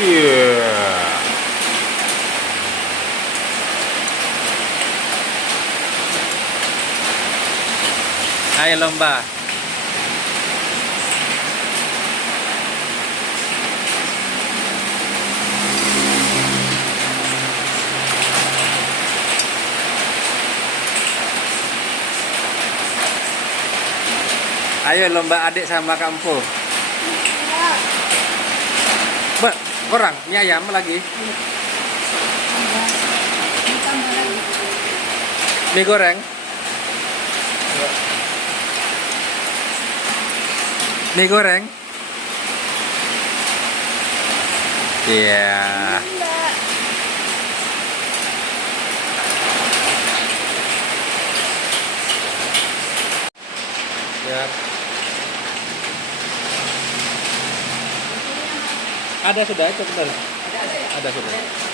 Iya. Ayo lomba. Ayo lomba adik sama Kak Empu. Mbak, kurang mie ayam lagi. Mie goreng. Mie goreng. Iya. Ya. Ada sudah itu benar. Ada sudah.